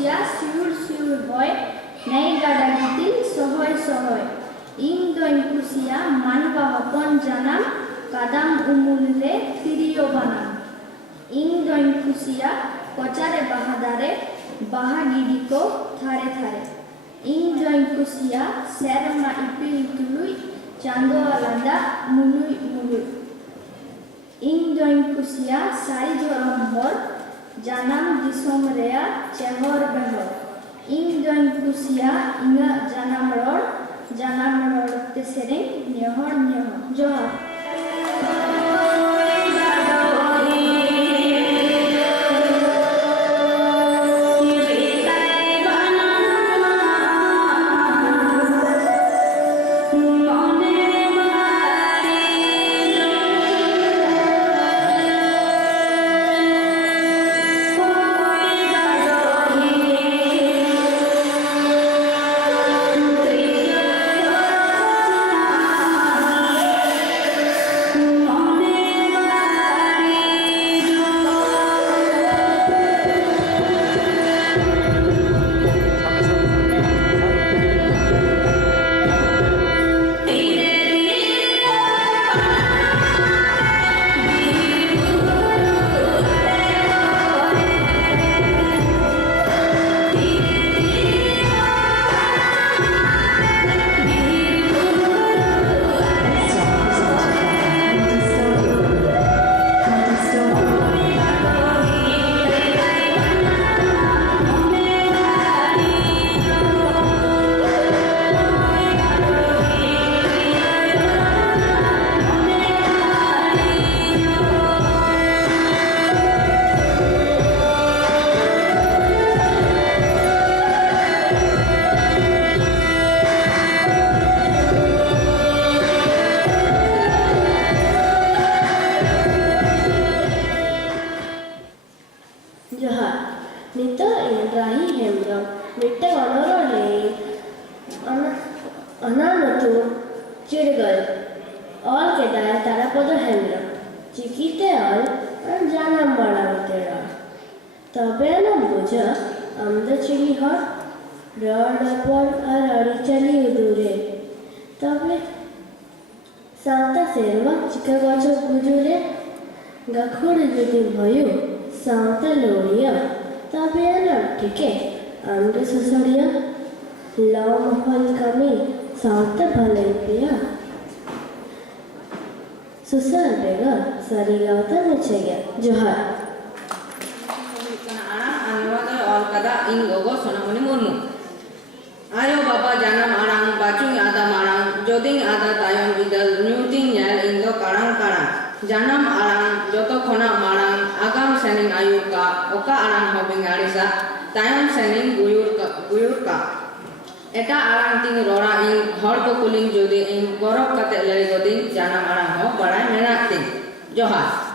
kusia siul siul boy nei gada gitil sohoy sohoy ing doin kusia manwa hopon janam kadam umul re tiriyo banam ing doin kusia kochare bahadare baha gidi ko thare thare ing doin kusia serma ipil tului chando alanda mului mului ing doin kusia sari joram hor janam disom rea chehor behor ing doin kusia inga janam rod te sereng nehor nehor johar Susah bega sari lautan macega johar और कदा इन गोगो सोनामणि मुर्मू आयो बाबा जानम आरांग बाचुंग आदा मारांग जोदिंग आदा तायम बिदल न्यूटिंग nail in दो कारंग कारंग जानम आरांग जोतो खोना मारांग आगाम सेनिंग आयु का ओका आरांग होबिंग आरिसा तायम सेनिंग गुयुर का एटा आरांग तिंग रोड़ा इन हर को कुलिंग जोदि इन गौरव कते लई गोदिंग जानम आरांग हो बड़ाई मेनाक तिंग जोहार